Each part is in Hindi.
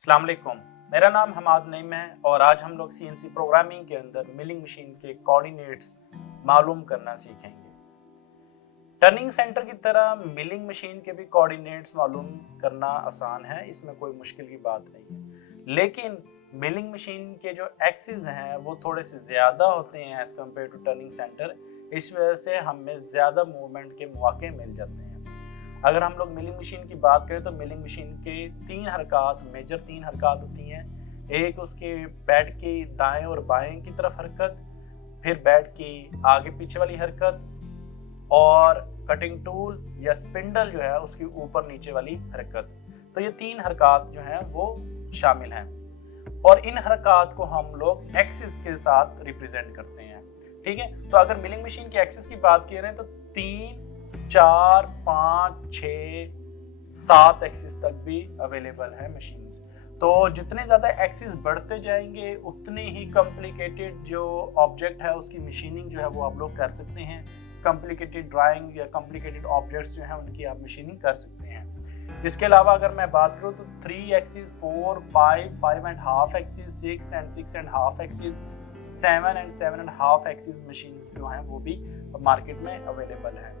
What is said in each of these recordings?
अस्सलाम वालेकुम। मेरा नाम हमाद नईम है और आज हम लोग सीएनसी प्रोग्रामिंग के अंदर मिलिंग मशीन के कोऑर्डिनेट्स मालूम करना सीखेंगे। टर्निंग सेंटर की तरह मिलिंग मशीन के भी कोऑर्डिनेट्स मालूम करना आसान है, इसमें कोई मुश्किल की बात नहीं है। लेकिन मिलिंग मशीन के जो एक्सिस हैं वो थोड़े से ज़्यादा होते हैं as compare to turning center. इस वजह से हमें ज़्यादा मूवमेंट के मौके मिल जाते हैं। अगर हम लोग मिलिंग मशीन की बात करें तो मिलिंग मशीन के मेजर तीन हरकत होती हैं। एक उसके बेड की दाएं और बाएं की तरफ हरकत, फिर बेड की आगे पीछे वाली हरकत और कटिंग टूल या स्पिंडल जो है उसकी ऊपर नीचे वाली हरकत। तो ये तीन हरकत जो हैं वो शामिल हैं और इन हरकत को हम लोग एक्सिस के साथ रिप्रेजेंट करते हैं। ठीक है, तो अगर मिलिंग मशीन की एक्सिस की बात करें तो 3, 4, 5, 6, 7 एक्सिस तक भी अवेलेबल है मशीन। तो जितने ज़्यादा एक्सिस बढ़ते जाएंगे उतने ही कॉम्प्लिकेटेड जो ऑब्जेक्ट है उसकी मशीनिंग जो है वो आप लोग कर सकते हैं। कॉम्प्लिकेटेड ड्राइंग या कॉम्प्लिकेटेड ऑब्जेक्ट्स जो हैं उनकी आप मशीनिंग कर सकते हैं। इसके अलावा अगर मैं बात करूँ तो 3 axis, 4, 5, 5.5 axis, 6 and 6.5 axis, 7 and 7.5 axis machine जो हैं वो भी मार्केट में अवेलेबल है।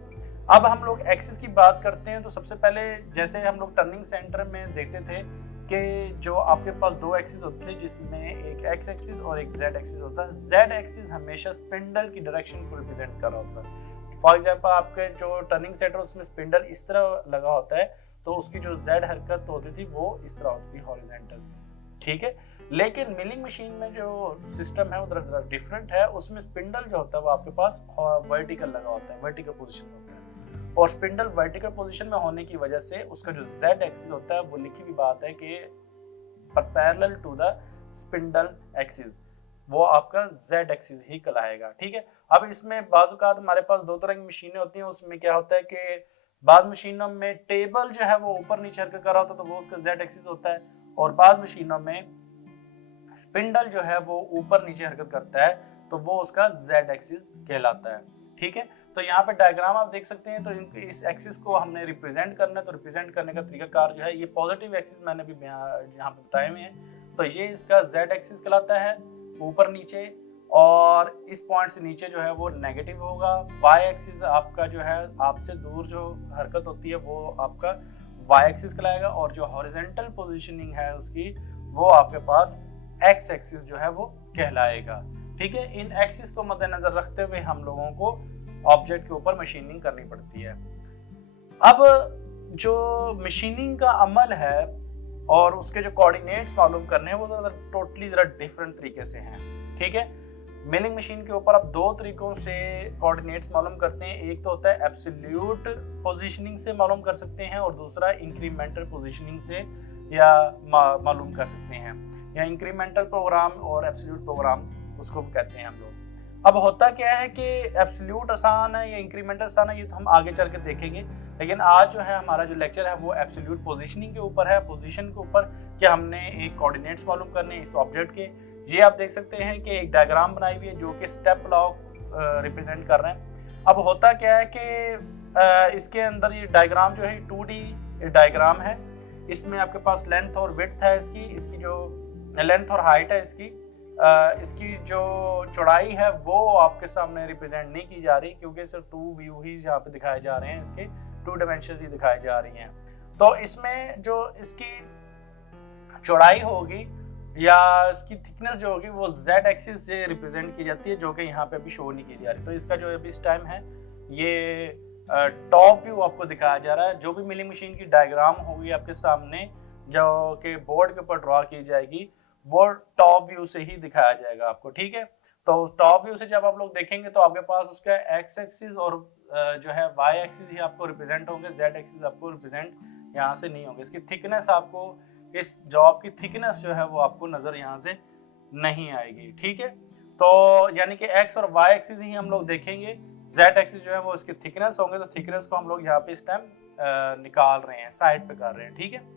अब हम लोग एक्सिस की बात करते हैं तो सबसे पहले जैसे हम लोग टर्निंग सेंटर में देखते थे कि जो आपके पास दो एक्सिस होते थे जिसमें एक एक्स एक्सिस और एक जेड एक्सिस होता है। जेड एक्सिस हमेशा स्पिंडल की डायरेक्शन को रिप्रेजेंट कर रहा होता है। फॉर एग्जांपल आपके जो टर्निंग सेंटर उसमें स्पिंडल इस तरह लगा होता है तो उसकी जो जेड हरकत होती थी वो इस तरह होती थी, हॉरिजॉन्टल। ठीक है, लेकिन मिलिंग मशीन में जो सिस्टम है वो थोड़ा डिफरेंट है। उसमें स्पिंडल जो होता है वो आपके पास वर्टिकल लगा होता है, वर्टिकल पोजीशन में होता है और स्पिंडल वर्टिकल पोजीशन में होने की वजह से उसका जो जेड एक्सिस होता है वो लिखी हुई बात है कि parallel to the spindle axis, वो आपका जेड एक्सिस ही कहलाएगा। ठीक है, अब इसमें बाज़ औक़ात हमारे पास दो तरह की मशीनें होती हैं। उसमें क्या होता है कि बाज़ मशीनों में टेबल जो है वो ऊपर नीचे हरकत कर रहा होता है तो वो उसका जेड एक्सिस होता है और बाज़ मशीनों में स्पिंडल जो है वो ऊपर नीचे हरकत करता है तो वो उसका जेड एक्सिस कहलाता है। ठीक है, तो यहाँ पे डायग्राम आप देख सकते हैं। तो इस एक्सिस को हमने रिप्रेजेंट करना है तो रिप्रेजेंट करने का तरीकाकार जो है ये पॉजिटिव एक्सिस मैंने भी यहाँ पे बताए हुए हैं। तो ये इसका जेड एक्सिस कहलाता है ऊपर नीचे और इस पॉइंट से नीचे जो है वो नेगेटिव होगा। वाई एक्सिस आपका जो है आपसे दूर जो हरकत होती है वो आपका वाई एक्सिस कहलाएगा और जो हॉरिजॉन्टल पोजीशनिंग है उसकी वो आपके पास एक्स एक्सिस जो है वो कहलाएगा। ठीक है, इन एक्सिस को मद्देनजर रखते हुए हम लोगों को ऑब्जेक्ट के ऊपर मशीनिंग करनी पड़ती है। अब जो मशीनिंग का अमल है और उसके जो कोऑर्डिनेट्स मालूम करने हैं वो टोटली जरा डिफरेंट तरीके से हैं। ठीक है, मिलिंग मशीन के ऊपर आप दो तरीकों से कोऑर्डिनेट्स मालूम करते हैं। एक तो होता है एब्सोल्यूट पोजीशनिंग से मालूम कर सकते हैं और दूसरा इंक्रीमेंटल पोजीशनिंग से या मालूम कर सकते हैं। या इंक्रीमेंटल प्रोग्राम और एब्सोल्यूट प्रोग्राम उसको कहते हैं हम लोग। अब होता क्या है कि एब्सोल्यूट आसान है या इंक्रीमेंटल आसान है ये तो हम आगे चल के देखेंगे, लेकिन आज जो है हमारा जो लेक्चर है वो एब्सोल्यूट पोजीशनिंग के ऊपर है, पोजीशन के ऊपर कि हमने एक कोऑर्डिनेट्स मालूम करने इस ऑब्जेक्ट के। ये आप देख सकते हैं कि एक डायग्राम बनाई हुई है जो कि स्टेप ब्लॉक रिप्रेजेंट कर रहे हैं। अब होता क्या है कि इसके अंदर ये डायग्राम जो है 2D डायग्राम है। इसमें आपके पास लेंथ और विड्थ है, इसकी जो लेंथ और हाइट है इसकी जो चौड़ाई है वो आपके सामने रिप्रेजेंट नहीं की जा रही क्योंकि सिर्फ 2 व्यू ही यहाँ पे दिखाए जा रहे हैं, इसके 2 डायमेंशन ही दिखाई जा रही हैं। तो इसमें जो इसकी चौड़ाई होगी या इसकी थिकनेस जो होगी वो जेड एक्सिस से रिप्रेजेंट की जाती है जो कि यहाँ पे अभी शो नहीं की जा रही। तो इसका जो अभी इस टाइम है ये टॉप व्यू आपको दिखाया जा रहा है। जो भी मिलिंग मशीन की डायग्राम होगी आपके सामने जो कि बोर्ड के ऊपर ड्रॉ की जाएगी वो टॉप व्यू से ही दिखाया जाएगा आपको। ठीक है, तो टॉप व्यू से जब आप लोग देखेंगे तो आपके पास उसका एक्स एक्सिस और जो है वाई एक्सिस ही आपको रिप्रेजेंट होंगे, जेड एक्सिस आपको रिप्रेजेंट यहाँ से नहीं होंगे। इसकी थिकनेस आपको इस जॉब की थिकनेस जो है वो आपको नजर यहाँ से नहीं आएगी। ठीक है, तो यानी कि एक्स और वाई एक्सिस ही हम लोग देखेंगे, जेड एक्सिस जो है वो इसकी थिकनेस होंगे। तो थिकनेस को हम लोग यहाँ पे इस टाइम निकाल रहे हैं, साइड पे कर रहे हैं। ठीक है,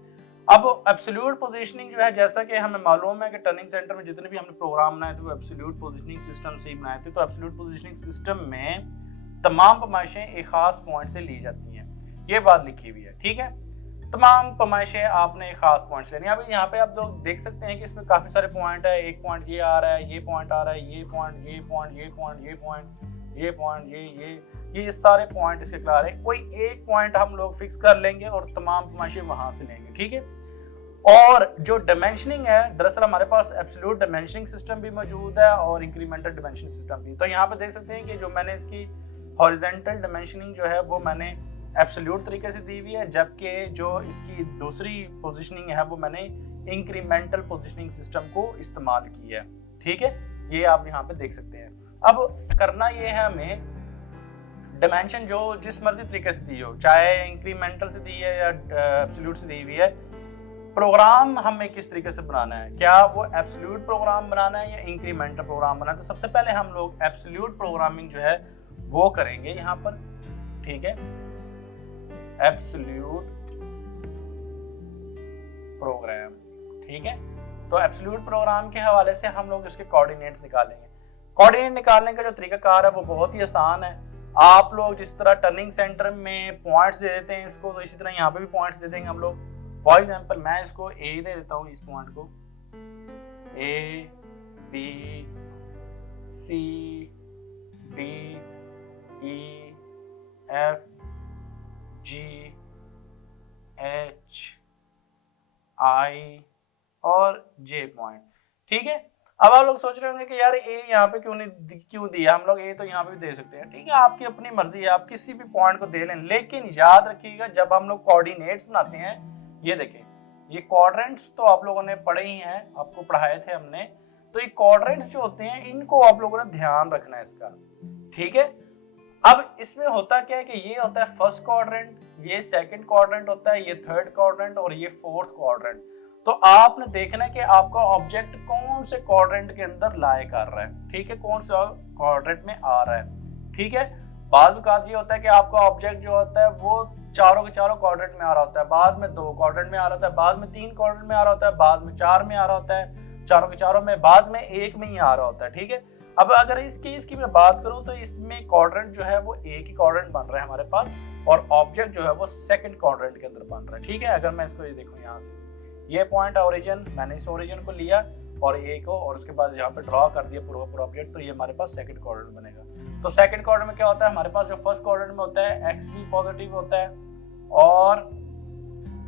अब एब्सोल्यूट पोजीशनिंग जो है जैसा कि हमें मालूम है कि टर्निंग सेंटर में जितने भी हमने प्रोग्राम बनाए थे वो एब्सोल्यूट पोजीशनिंग सिस्टम से ही बनाए थे। तो एब्सोल्यूट पोजीशनिंग सिस्टम में तमाम पैमाइशें एक खास पॉइंट से ली जाती हैं, ये बात लिखी हुई है। ठीक है, तमाम पैमाइशें आपने एक खास पॉइंट लेनी है। अभी यहाँ पे आप लोग देख सकते हैं कि इसमें काफी सारे पॉइंट है, एक पॉइंट ये आ रहा है, ये पॉइंट आ रहा है, ये पॉइंट, ये पॉइंट, ये पॉइंट, ये पॉइंट, ये पॉइंट, ये सारे पॉइंट इसके क्लियर है। कोई एक पॉइंट हम लोग फिक्स कर लेंगे और तमाम पैमाइशें वहां से लेंगे, ठीक है। और जो डायमेंशनिंग है, दरअसल हमारे पास एब्सोल्यूट डायमेंशनिंग सिस्टम भी मौजूद है और इंक्रीमेंटल डायमेंशनिंग सिस्टम भी। तो यहाँ पे देख सकते हैं कि जो मैंने इसकी हॉरिजॉन्टल डायमेंशनिंग जो है वो मैंने एब्सोल्यूट तरीके से दी हुई है, जबकि जो इसकी दूसरी पोजीशनिंग है वो मैंने इंक्रीमेंटल पोजीशनिंग सिस्टम को इस्तेमाल किया है, ठीक है। ये आप यहाँ पे देख सकते हैं। अब करना ये है हमें डायमेंशन जो जिस मर्जी तरीके से दी हो, चाहे इंक्रीमेंटल से दी है या एब्सोल्यूट से दी हुई है, प्रोग्राम हमें किस तरीके से बनाना है, क्या वो एब्सोल्यूट प्रोग्राम बनाना है या इंक्रीमेंटल प्रोग्राम बनाना है। तो सबसे पहले हम लोग एब्सोल्यूट प्रोग्रामिंग जो है वो करेंगे यहाँ पर, ठीक है। एब्सोल्यूट प्रोग्राम, ठीक है। तो एब्सोल्यूट प्रोग्राम के हवाले से हम लोग इसके कोऑर्डिनेट्स निकालेंगे। कोऑर्डिनेट निकालने का जो तरीकाकार है वो बहुत ही आसान है। आप लोग जिस तरह टर्निंग सेंटर में पॉइंट्स दे देते हैं इसको, तो इसी तरह यहाँ पे भी पॉइंट्स दे देंगे हम लोग। फॉर एग्जाम्पल मैं इसको ए दे देता हूँ, इस पॉइंट को ए, बी, सी, डी, ई, एफ, जी, एच, आई और जे पॉइंट, ठीक है। अब आप लोग सोच रहे होंगे कि यार ए यहाँ पे क्यों दिया, हम लोग ए तो यहाँ पे भी दे सकते हैं, ठीक है। आपकी अपनी मर्जी है, आप किसी भी पॉइंट को दे लें, लेकिन याद रखिएगा जब हम लोग कोऑर्डिनेट्स बनाते हैं, ये देखें ये क्वाड्रेंट्स तो आप लोगों ने पढ़े ही हैं, आपको पढ़ाए थे हमने। तो ये क्वाड्रेंट्स जो होते हैं इनको आप लोगों ने ध्यान रखना है इसका, ठीक है। अब इसमें होता क्या है कि ये होता है फर्स्ट क्वाड्रेंट, ये सेकंड क्वाड्रेंट होता है, ये थर्ड क्वाड्रेंट और ये फोर्थ क्वाड्रेंट। तो आपने देखना है कि आपका ऑब्जेक्ट कौन से क्वाड्रेंट के अंदर लाई कर रहा है, ठीक है, कौन सा क्वाड्रेंट में आ रहा है, ठीक है। बाज़ औक़ात ये होता है कि आपका ऑब्जेक्ट जो होता है वो चारों के चारों क्वाड्रेंट में आ रहा होता है, बाद में 2 क्वाड्रेंट में आ रहा होता है, बाद में 3 क्वाड्रेंट में आ रहा होता है, बाद में 4 में आ रहा होता है, चारों के चारों में, बाद में 1 में ही आ रहा होता है, ठीक है। अब अगर इस केस की मैं बात करूं तो इसमें क्वाड्रेंट जो है वो एक ही क्वाड्रेंट बन रहा है हमारे पास, और ऑब्जेक्ट जो है वो सेकंड क्वाड्रेंट के अंदर बन रहा है, ठीक है। अगर मैं इसको ये देखूं, यहाँ से ये पॉइंट ओरिजिन, मैंने इस ओरिजिन को लिया और ए को, और उसके बाद यहाँ पे ड्रॉ कर दिया पूरा ऑब्जेक्ट, तो ये हमारे पास सेकंड क्वाड्रेंट बनेगा। तो सेकंड क्वाड्रेंट में क्या होता है, हमारे पास जो फर्स्ट क्वाड्रेंट में होता है एक्स भी पॉजिटिव होता है, और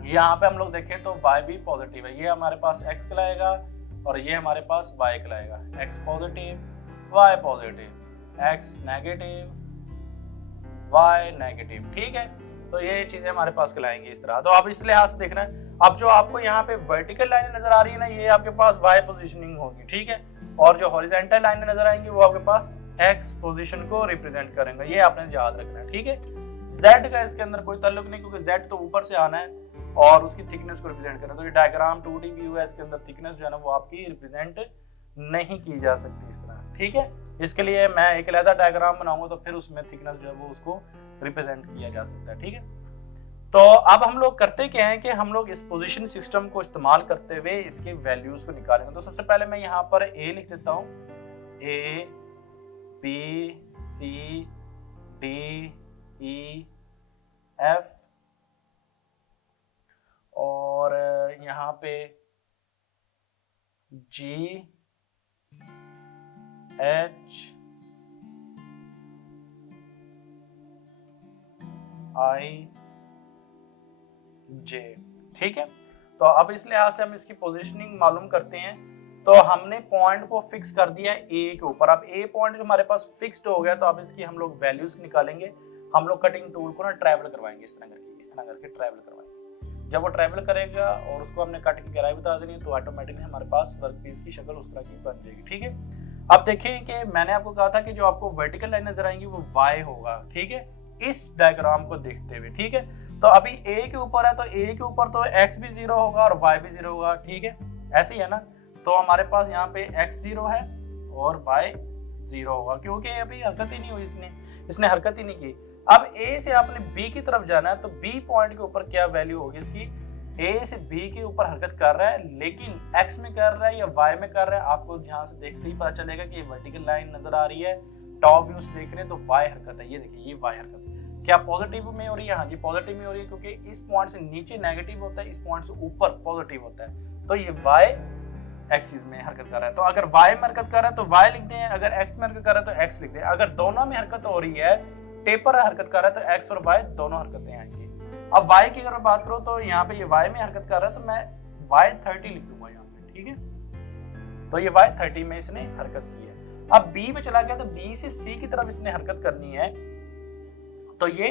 यहाँ पे हम लोग देखें तो y भी पॉजिटिव है। ये हमारे पास x कहलाएगा और ये हमारे पास y कहलाएगा। x positive, y positive, x negative, y negative, ठीक है। तो ये चीजें हमारे पास कहलाएंगी इस तरह। तो आप इस लिहाज से देखना है। अब जो आपको यहाँ पे वर्टिकल लाइनें नजर आ रही है ना, ये आपके पास y पोजीशनिंग होगी, ठीक है। और जो हॉरिजॉन्टल लाइनें नजर आएंगी वो आपके पास x पोजीशन को रिप्रेजेंट करेंगे, ये आपने याद रखना है, ठीक है। Z का इसके अंदर कोई ताल्लुक नहीं, क्योंकि Z तो ऊपर से आना है और उसकी थिकनेस को रिप्रेजेंट करना है। तो ये डायग्राम 2D व्यू है, इसके अंदर थिकनेस जो है ना वो आपकी रिप्रेजेंट नहीं की जा सकती इस तरह, ठीक है। इसके लिए मैं एक अलग डायग्राम बनाऊंगा तो फिर उसमें थिकनेस जो है वो उसको रिप्रेजेंट किया जा सकता है, ठीक है। तो अब हम लोग करते क्या है कि हम लोग इस पोजीशन सिस्टम को इस्तेमाल करते हुए इसके वैल्यूज को निकालेंगे। तो सबसे पहले मैं यहाँ पर A लिख देता हूँ, A, B, C, D, E, F, और यहाँ पे G, H, I, J, ठीक है। तो अब इस लिहाज से हम इसकी पोजीशनिंग मालूम करते हैं। तो हमने पॉइंट को फिक्स कर दिया है A के ऊपर। अब A पॉइंट हमारे पास फिक्स्ड हो गया, तो अब इसकी हम लोग वैल्यूज निकालेंगे। हम लोग कटिंग टूल को ना ट्रैवल करवाएंगे, इस तरह करके ट्रैवल करवाएंगे। जब वो ट्रैवल करेगा और उसको हमने कट की गहराई बता देनी है, तो ऑटोमेटिकली हमारे पास वर्कपीस की शक्ल उस तरह की बन जाएगी, ठीक है। अब देखें कि मैंने आपको कहा था कि जो आपको वर्टिकल लाइन नजर आएंगी वो y होगा, ठीक है, इस डायग्राम को देखते हुए, ठीक है। तो अभी A के ऊपर है, तो A के ऊपर तो x भी 0 होगा और y भी 0 होगा, ठीक है, ऐसे ही है ना। तो हमारे पास यहाँ पे x 0 है और y 0 होगा, क्योंकि अभी हरकत ही नहीं हुई, इसने हरकत ही नहीं की। अब A से आपने B की तरफ जाना है, तो B पॉइंट के ऊपर क्या वैल्यू होगी इसकी, A से B के ऊपर हरकत कर रहा है, लेकिन X में कर रहा है या Y में कर रहा है, आपको यहाँ से देखते ही पता चलेगा कि ये वर्टिकल लाइन नजर आ रही है। टॉप व्यू से देख रहे हैं तो Y हरकत है, ये देखिए ये Y हरकत है। क्या पॉजिटिव में हो रही है? हाँ जी पॉजिटिव में हो रही है, क्योंकि इस पॉइंट से नीचे नेगेटिव होता है, इस पॉइंट से ऊपर पॉजिटिव होता है। तो ये y एक्सिस में हरकत कर रहा है। तो अगर y में हरकत कर रहा है तो y लिख दें, अगर x में हरकत कर रहा है तो x लिख दें। अगर दोनों में हरकत हो रही है, टेपर हरकत कर रहा है, तो x और y दोनों हरकतें आएंगी। अब y की अगर मैं बात करूं तो यहाँ पे ये y में हरकत कर रहा है, तो मैं y 30 लिख दूंगा यहाँ पे, ठीक है। तो ये y 30 में इसने हरकत की है। अब b में चला गया, तो b से c की तरफ इसने हरकत करनी है, तो ये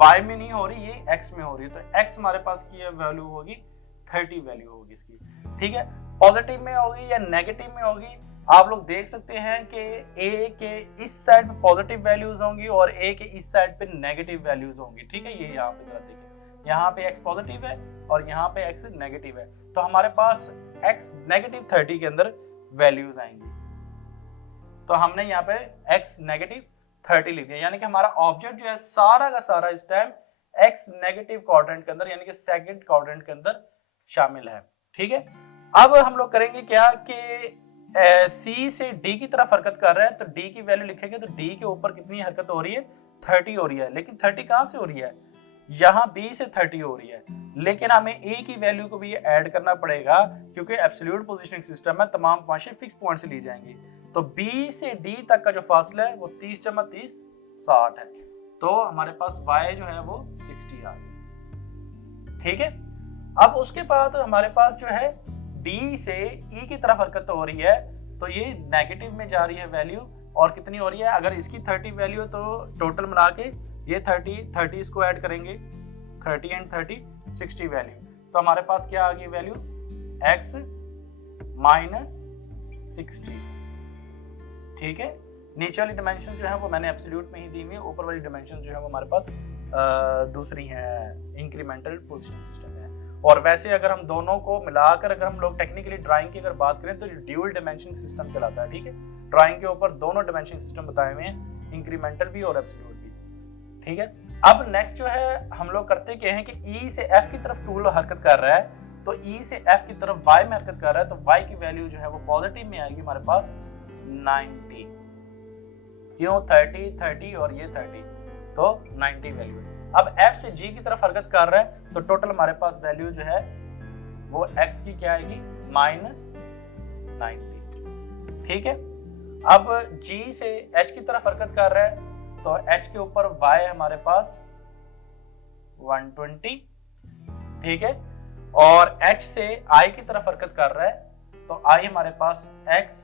y में नहीं हो रही, ये x में हो रही है। तो x हमारे पास की वैल्यू होगी 30 वैल्यू होगी इसकी, ठीक है। पॉजिटिव में होगी या नेगेटिव में होगी, आप लोग देख सकते हैं कि a के इस साइड पे पॉजिटिव वैल्यूज होंगी और a के इस साइड पे नेगेटिव वैल्यूज होंगी, ठीक है। ये यहाँ पे जरा देखिए, यहाँ पे x पॉजिटिव है और यहाँ पे x नेगेटिव है, तो हमारे पास x नेगेटिव 30 के अंदर वैल्यूज आएंगी। तो हमने यहाँ पे x नेगेटिव 30 लिख दिया, यानी कि हमारा ऑब्जेक्ट जो है सारा का सारा इस टाइम x नेगेटिव क्वाड्रेंट के अंदर, यानी कि सेकंड क्वाड्रेंट के अंदर शामिल है, ठीक है। अब हम लोग करेंगे क्या कि C से D की तरफ हरकत कर रहा है, तो D की वैल्यू लिखेंगे, तो D के ऊपर कितनी हरकत हो रही है? 30 हो रही है। लेकिन 30 कहां से हो रही है? यहाँ B से 30 हो रही है, लेकिन हमें A की वैल्यू को भी ऐड करना पड़ेगा, क्योंकि एब्सोल्यूट पोजीशनिंग सिस्टम है, तमाम पांचें फिक्स पॉइंट से ली जाएंगी। तो B से D तक का जो फासला है वो 30 जमा 30 60 है, तो हमारे पास Y जो है वो 60 आ गई, ठीक है। अब उसके बाद हमारे पास जो है D से E की तरफ हरकत हो रही है, तो ये नेगेटिव में जा रही है वैल्यू, और कितनी हो रही है? अगर इसकी 30 वैल्यू है तो टोटल मिला के ये 30 इसको ऐड करेंगे, 30 एंड 30 60 वैल्यू, तो हमारे पास क्या आ गई वैल्यू? x माइनस 60, ठीक है। नीचे वाली डिमेंशन जो है वो मैंने एब्सोल्यूट में ही दी हुई है, ऊपर वाली डिमेंशन जो है वो हमारे पास दूसरी है, इंक्रीमेंटल पोजीशनिंग सिस्टम है। और वैसे अगर हम दोनों को मिलाकर अगर हम लोग टेक्निकली ड्राइंग की अगर बात करें तो ड्यूल डिमेंशनिंग सिस्टम कहलाता है, ठीक है। ड्राइंग के ऊपर दोनों डिमेंशनिंग सिस्टम बताए हुए हैं, इंक्रीमेंटल भी और एब्सोल्यूट भी, ठीक है। अब नेक्स्ट जो है हम लोग करते क्या हैं कि E से F की तरफ टूल हरकत कर रहा है, तो E से F की तरफ Y में हरकत कर रहा है, तो Y की वैल्यू जो है वो पॉजिटिव में आएगी हमारे पास 90, क्यों? 30 और ये 30, तो 90 वैल्यू है। अब F से G की तरफ हरकत कर रहा है, तो टोटल हमारे पास वैल्यू जो है वो X की क्या आएगी? माइनस 90, ठीक है। अब G से H की तरफ हरकत कर रहा है, तो H के ऊपर Y हमारे पास 120, ठीक है। और H से I की तरफ हरकत कर रहा है, तो I हमारे पास X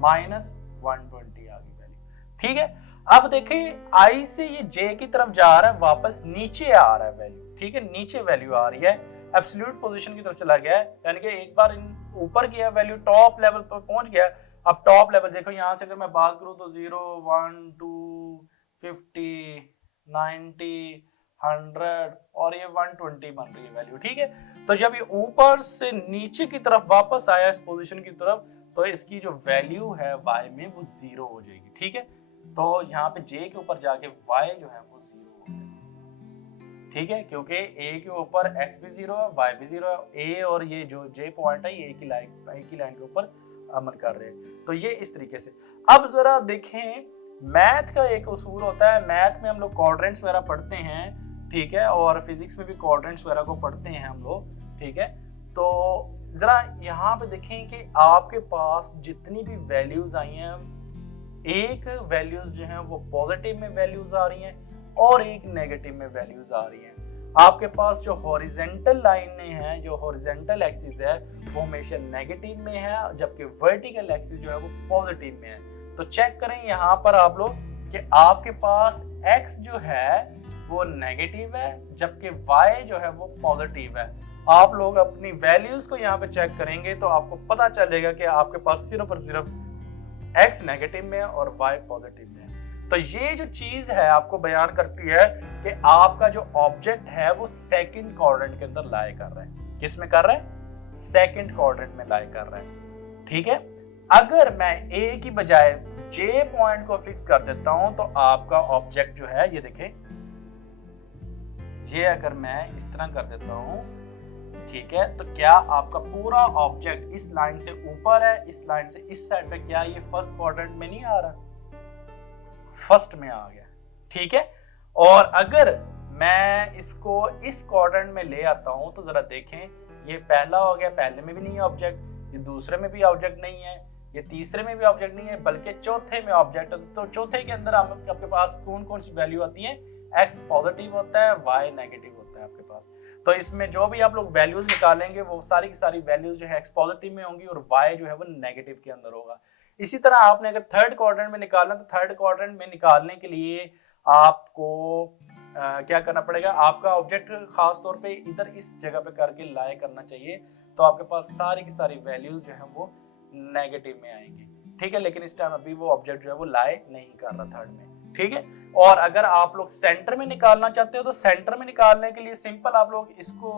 माइनस 120 आ गई वैल्यू, ठीक है। अब देखिए I से ये J की तरफ जा रहा है, वापस नीचे आ रहा है वैल्यू, ठीक है, नीचे वैल्यू आ रही है, एब्सोल्यूट पोजीशन की तरफ चला गया है, यानी कि एक बार ऊपर गया वैल्यू टॉप लेवल पर पहुंच गया। अब टॉप लेवल देखो, यहां से अगर मैं बात करूं तो 0 1 2 50 90 100 और ये 120 बन रही है वैल्यू, ठीक है। तो जब ये ऊपर से नीचे की तरफ वापस आया इस पोजीशन की तरफ, तो इसकी जो वैल्यू है Y में वो 0 हो जाएगी, ठीक है। तो यहाँ पे J के ऊपर जाके Y जो है वो 0 हो जाएगी, ठीक है, क्योंकि A के ऊपर X भी 0 है, Y भी 0 है, A और ये जो J पॉइंट है ये एक ही लाइन के ऊपर अमल कर रहे हैं। तो ये इस तरीके से। अब जरा देखें, मैथ का एक उसूल होता है, मैथ में हम लोग क्वाड्रेंट्स वगैरह पढ़ते हैं, ठीक है, और फिजिक्स में भी क्वाड्रेंट्स वगैरह को पढ़ते हैं हम लोग, ठीक है। तो जरा यहाँ पे देखें कि आपके पास जितनी भी वैल्यूज आई हैं, एक वैल्यूज जो हैं वो पॉजिटिव में वैल्यूज आ रही हैं और एक नेगेटिव में वैल्यूज आ रही हैं। आपके पास जो हॉरिजेंटल लाइनें हैं, जो हॉरिजेंटल एक्सिस है वो हमेशा नेगेटिव में है, जबकि वर्टिकल एक्सिस जो है वो पॉजिटिव में है। तो चेक करें यहाँ पर आप लोग कि आपके पास x जो है वो नेगेटिव है, जबकि y जो है वो पॉजिटिव है। आप लोग अपनी वैल्यूज को यहाँ पे चेक करेंगे तो आपको पता चलेगा कि आपके पास सिर्फ और सिर्फ x नेगेटिव में और y पॉजिटिव में है। तो ये जो चीज है आपको बयान करती है कि आपका जो ऑब्जेक्ट है वो सेकंड क्वाड्रेंट के अंदर लाई कर रहा है। किस में कर रहा है? सेकंड क्वाड्रेंट में लाई कर रहा है, ठीक है। अगर मैं A की बजाय J पॉइंट को फिक्स कर देता हूं तो आपका ऑब्जेक्ट जो है, ये देखें, ये अगर मैं इस तरह कर देता हूं, ठीक है, तो क्या आपका पूरा ऑब्जेक्ट इस लाइन से ऊपर है, इस लाइन से इस साइड पे, क्या ये फर्स्ट क्वाड्रेंट में नहीं आ रहा? फर्स्ट में आ गया, ठीक है। और अगर मैं इसको इस क्वाड्रेंट में ले आता हूं तो जरा देखें, ये पहला हो गया, पहले में भी नहीं है ऑब्जेक्ट, ये दूसरे में भी ऑब्जेक्ट नहीं है, ये तीसरे में भी ऑब्जेक्ट नहीं है, बल्कि चौथे में ऑब्जेक्ट है। तो चौथे के अंदर आपके पास कौन कौन सी वैल्यू आती है? x पॉजिटिव होता है, y नेगेटिव होता है आपके पास। तो इसमें जो भी आप लोग वैल्यूज निकालेंगे वो सारी की सारी वैल्यूज जो है x पॉजिटिव में होंगी और y जो है वो नेगेटिव के अंदर होगा। इसी तरह आपने अगर थर्ड क्वाड्रेंट में निकालना, तो थर्ड क्वाड्रेंट में निकालने के लिए आपको क्या करना पड़ेगा? आपका ऑब्जेक्ट खास तौर पे इधर इस जगह पे करके लाई करना चाहिए, तो आपके पास सारी की सारी वैल्यूज जो है वो नेगेटिव में आएंगे, ठीक है। लेकिन इस टाइम अभी वो ऑब्जेक्ट जो है वो लाई नहीं कर रहा थर्ड में, ठीक है। और अगर आप लोग सेंटर में निकालना चाहते हो तो सेंटर में निकालने के लिए सिंपल आप लोग इसको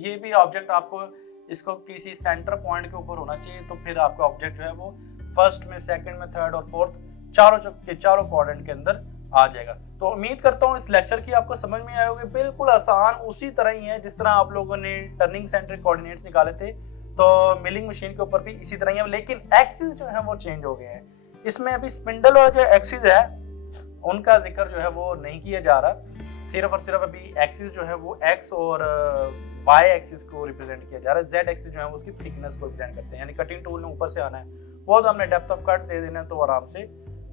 ये भी ऑब्जेक्ट आपको इसको किसी सेंटर पॉइंट के ऊपर होना चाहिए, तो फिर आपका ऑब्जेक्ट जो है वो फर्स्ट में, सेकंड में, थर्ड और फोर्थ चारों क्वाड्रेंट के अंदर आ जाएगा। तो उम्मीद करता हूँ इस लेक्चर की आपको समझ में आए होंगे। बिल्कुल आसान उसी तरह ही है जिस तरह आप लोगों ने टर्निंग सेंटर कोऑर्डिनेट्स निकाले थे, तो मिलिंग मशीन के ऊपर भी इसी तरह ही है, लेकिन एक्सिस जो है वो चेंज हो गए हैं। इसमें अभी स्पिंडल और जो एक्सिस है उनका जिक्र जो है वो नहीं किया जा रहा, सिर्फ और सिर्फ अभी एक्सिस जो है वो एक्स और वाई एक्सिस को रिप्रेजेंट किया जा रहा है। जेड एक्सिस जो है उसकी थिकनेस को रिप्रेजेंट करते हैं, यानी कटिंग टूल ने ऊपर से आना है, वो तो हमने डेप्थ ऑफ कट दे देना है तो आराम से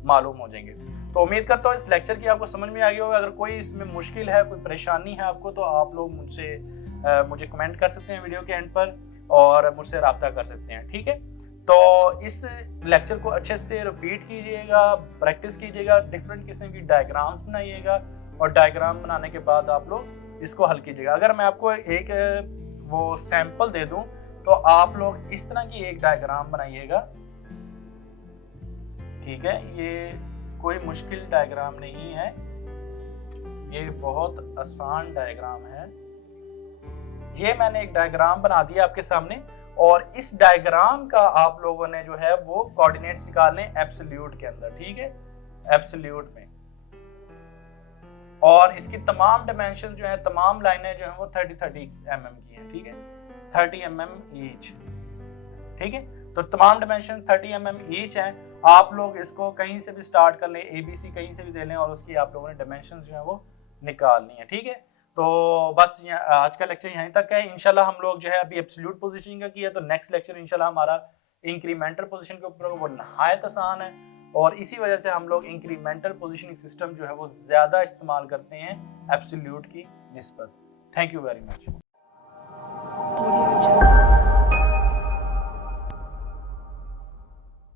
मालूम हो जाएंगे। तो उम्मीद करता हूँ इस लेक्चर की आपको समझ में आ गई होगा। अगर कोई इसमें मुश्किल है, कोई परेशानी है आपको, तो आप लोग मुझे कमेंट कर सकते हैं वीडियो के एंड पर और मुझसे रब्ता कर सकते हैं, ठीक है। तो इस लेक्चर को अच्छे से रिपीट कीजिएगा, प्रैक्टिस कीजिएगा, डिफरेंट किस्म की डायग्राम्स बनाइएगा और डायग्राम बनाने के बाद आप लोग इसको हल कीजिएगा। अगर मैं आपको एक वो सैंपल दे दूं तो आप लोग इस तरह की एक डायग्राम बनाइएगा, ठीक है। ये कोई मुश्किल डायग्राम नहीं है, ये बहुत आसान डायग्राम है। ये मैंने एक डायग्राम बना दिया आपके सामने और इस डायग्राम का आप लोगों ने जो है वो कोऑर्डिनेट्स निकालने एब्सोल्यूट के अंदर, ठीक है, एब्सोल्यूट में। और इसकी तमाम डायमेंशन जो है, तमाम लाइनें जो है वो 30-30 mm की हैं, ठीक है, 30 mm ईच, ठीक है। तो तमाम डायमेंशन 30 mm ईच हैं। आप लोग इसको कहीं से भी स्टार्ट कर लें, ABC कहीं से भी दे लें और उसकी आप लोगों ने डायमेंशन जो है वो निकालनी है, ठीक है। तो बस आज का लेक्चर यहीं तक है। इंशाल्लाह हम लोग जो है अभी एब्सोल्यूट पोजीशनिंग का किया, तो नेक्स्ट लेक्चर इंशाल्लाह हमारा इंक्रीमेंटल पोजीशन के ऊपर, वो नहायत आसान है और इसी वजह से हम लोग इंक्रीमेंटल पोजीशनिंग सिस्टम जो है वो ज्यादा इस्तेमाल करते हैं एब्सोल्यूट की निस्बत। Thank you very much.